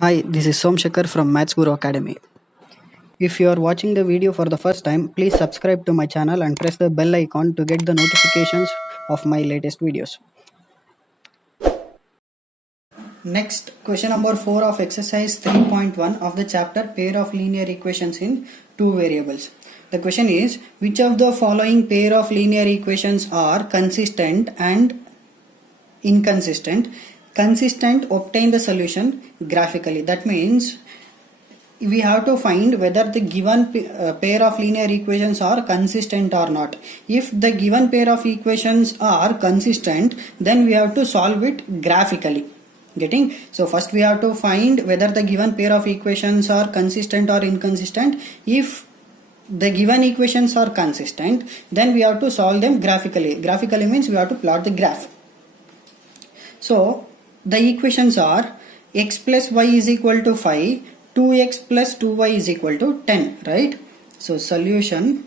Hi, this is Somshakar from Maths Guru Academy. If you are watching the video for the first time, please subscribe to my channel and press the bell icon to get the notifications of my latest videos. Next, question number 4 of exercise 3.1 of the chapter pair of linear equations in two variables. The question is, which of the following pair of linear equations are consistent and inconsistent? Consistent, obtain the solution graphically. That means we have to find whether the given pair of linear equations are consistent or not. If the given pair of equations are consistent, then we have to solve it graphically. Getting? So first we have to find whether the given pair of equations are consistent or inconsistent. If the given equations are consistent, then we have to solve them graphically. Graphically means we have to plot the graph. So the equations are x plus y is equal to 5, 2x plus 2y is equal to 10, right? So solution.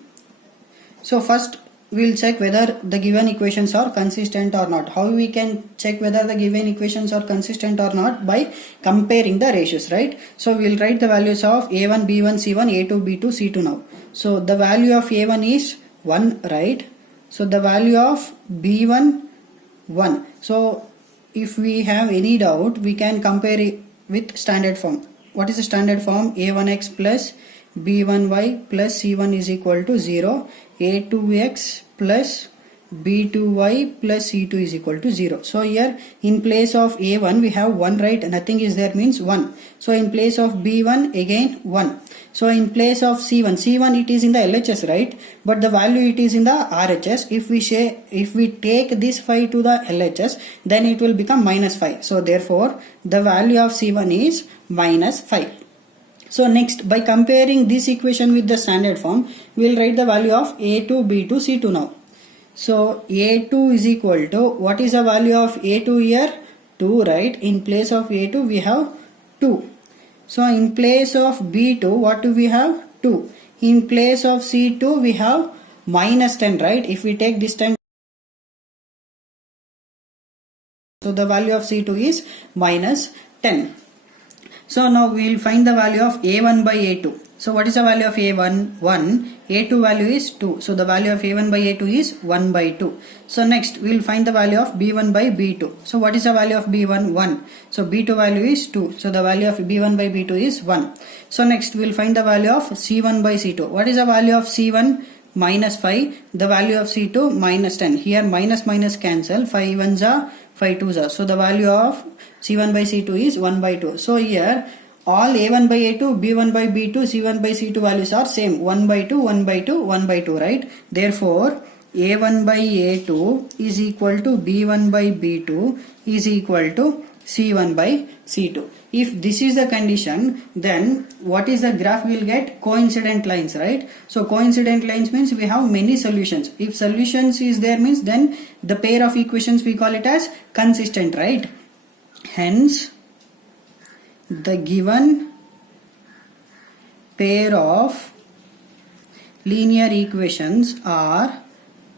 So first we will check whether the given equations are consistent or not. How we can check whether the given equations are consistent or not? By comparing the ratios, right? So we will write the values of a1, b1, c1, a2, b2, c2 now. So the value of a1 is 1, right? So the value of b1, 1. So if we have any doubt, we can compare it with standard form. What is the standard form? a1x plus b1y plus c1 is equal to 0. a2x plus b2y plus c2 is equal to 0. So here in place of a1 we have 1, right? Nothing is there means 1. So in place of b1 again 1. So in place of c1 it is in the LHS, right? But the value it is in the RHS. If we take this 5 to the LHS, then it will become minus 5. So therefore the value of c1 is minus 5. So next, by comparing this equation with the standard form, we will write the value of a2, b2, c2 now. So a2 is equal to, what is the value of a2 here? 2, right? In place of a2 we have 2. So in place of b2 what do we have? 2. In place of c2 we have minus 10, right? If we take this 10, so the value of c2 is minus 10. So now we will find the value of a1 by a2. So what is the value of a1? 1. a2 value is 2. So the value of a1 by a2 is 1 by 2. So next we will find the value of b1 by b2. So what is the value of b1? 1. So b2 value is 2. So the value of b1 by b2 is 1. So next we will find the value of c1 by c2. What is the value of c1? Minus 5. The value of c2 minus 10. Here minus minus cancel. 5 1s are 5 2s are. So the value of c1 by c2 is 1 by 2. So here all a1 by a2, b1 by b2, c1 by c2 values are same. 1 by 2, 1 by 2, 1 by 2, right? Therefore a1 by a2 is equal to b1 by b2 is equal to c1 by c2. If this is the condition, then what is the graph we will get? Coincident lines, right? So coincident lines means we have many solutions. If solutions is there means then the pair of equations we call it as consistent, right? Hence the given pair of linear equations are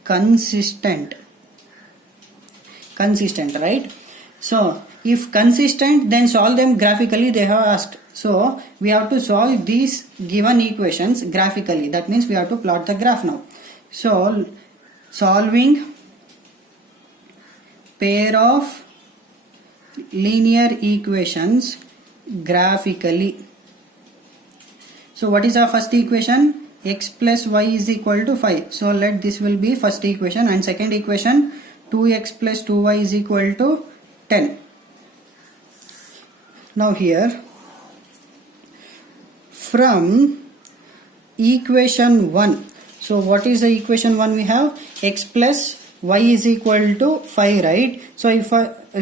consistent, right? So if consistent, then solve them graphically, they have asked. So we have to solve these given equations graphically. That means we have to plot the graph now. So solving pair of linear equations graphically. So what is our first equation? X plus y is equal to 5. So let this will be first equation, and second equation 2x plus 2y is equal to 10. Now here from equation 1, so what is the equation 1 we have? X plus y is equal to 5, right? So if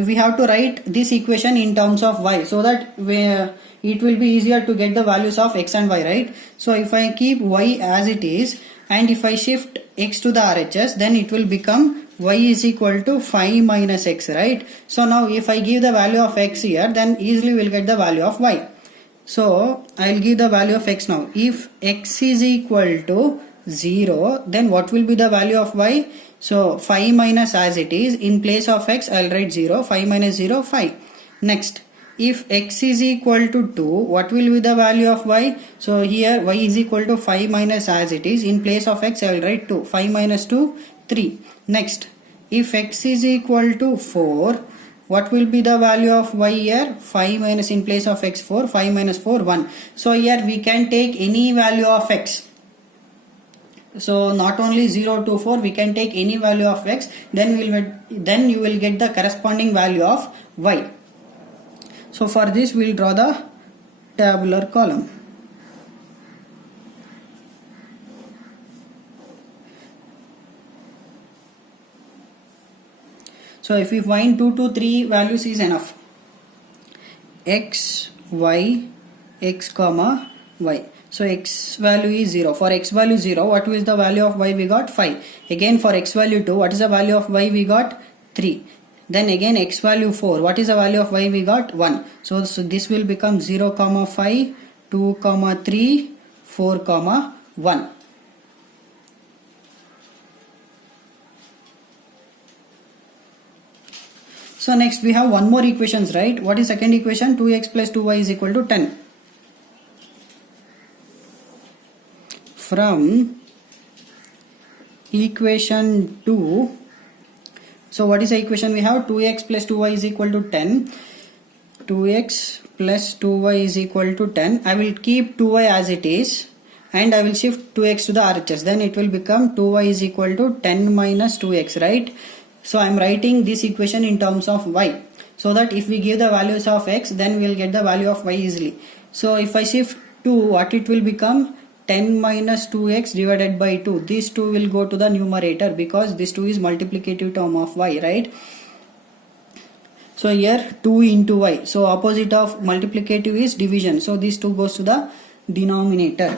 we have to write this equation in terms of y, so that it will be easier to get the values of x and y, right? So if I keep y as it is and if I shift x to the RHS, then it will become y is equal to 5 minus x, right? So now if I give the value of x here, then easily we'll get the value of y. So I'll give the value of x now. If x is equal to 0, then what will be the value of y? So 5 minus as it is, in place of x I'll write 0, 5 minus 0, 5. Next if x is equal to 2, what will be the value of y? So here y is equal to 5 minus as it is. In place of x I will write 2. 5 minus 2, 3. Next, if x is equal to 4, what will be the value of y here? 5 minus, in place of x 4, 5 minus 4, 1. So here we can take any value of x. So not only 0 to 4, we can take any value of x, then you will get the corresponding value of y. So for this we will draw the tabular column. So if we find 2 to 3 values is enough. X, y, x comma y. So x value is 0. For x value 0, what is the value of y we got? 5. Again for x value 2, what is the value of y we got? 3. Then again x value 4, what is the value of y we got? 1. So this will become 0 comma 5, 2 comma 3, 4 comma 1. So next we have one more equations, right? What is second equation? 2x plus 2y is equal to 10. From equation 2, so what is the equation we have? 2x plus 2y is equal to 10. 2x plus 2y is equal to 10. I will keep 2y as it is and I will shift 2x to the RHS. Then it will become 2y is equal to 10 minus 2x, right? So I am writing this equation in terms of y, so that if we give the values of x, then we will get the value of y easily. So if I shift 2, what it will become? 10 minus 2x divided by 2. This 2 will go to the numerator because this 2 is multiplicative term of y, right? So here 2 into y. So opposite of multiplicative is division. So this 2 goes to the denominator.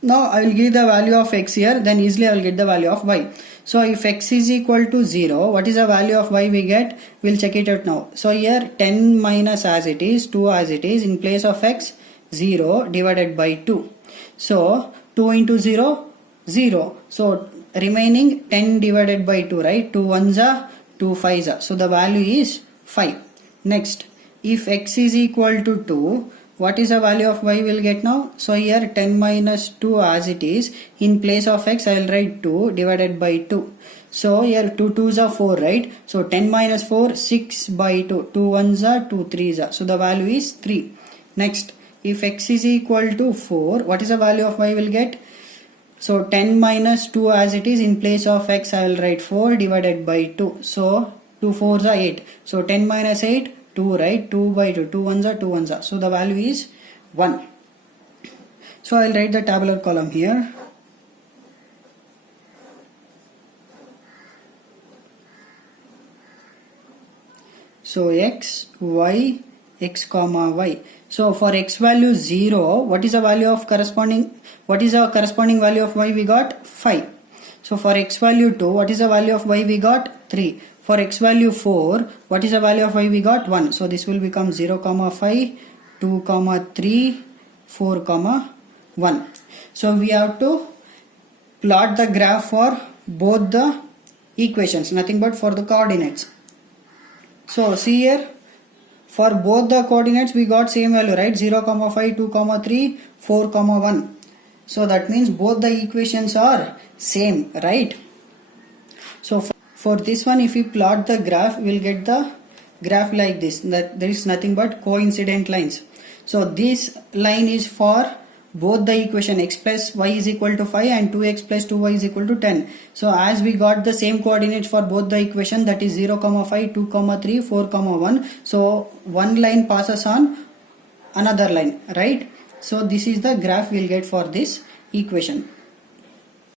Now I will give the value of x here, then easily I will get the value of y. So if x is equal to 0, what is the value of y we get? We will check it out now. So here 10 minus as it is, 2 as it is, in place of x 0 divided by 2. So 2 into 0, 0. So remaining 10 divided by 2, right? 2 ones are, 2 fives are. So the value is 5. Next, if x is equal to 2, what is the value of y will get now? So here 10 minus 2 as it is, in place of x I will write 2 divided by 2. So here 2 2s are 4, right? So 10 minus 4, 6 by 2. 2 1s are, 2 3s are. So the value is 3. Next, if x is equal to 4, what is the value of y will get? So 10 minus 2 as it is, in place of x I will write 4 divided by 2. So 2 4s are 8. So 10 minus 8, 2, right? 2 by 2. 2 1s are, 2 1s are. So the value is 1. So I will write the tabular column here. So x, y, x comma y. So for x value 0, what is the value of corresponding value of y we got? 5. So for x value 2, what is the value of y we got? 3. For x value 4, what is the value of y we got? 1. So this will become 0 comma 5, 2 comma 3, 4 comma 1. So we have to plot the graph for both the equations, nothing but for the coordinates. So see here, for both the coordinates we got same value, right? 0 comma 5, 2 comma 3, 4 comma 1. So that means both the equations are same, right? So for this one, if we plot the graph, we will get the graph like this. That there is nothing but coincident lines. So this line is for both the equation x plus y is equal to 5 and 2x plus 2y is equal to 10. So as we got the same coordinates for both the equation, that is 0 comma 5, 2 comma 3, 4 comma 1. So one line passes on another line, right? So this is the graph we will get for this equation.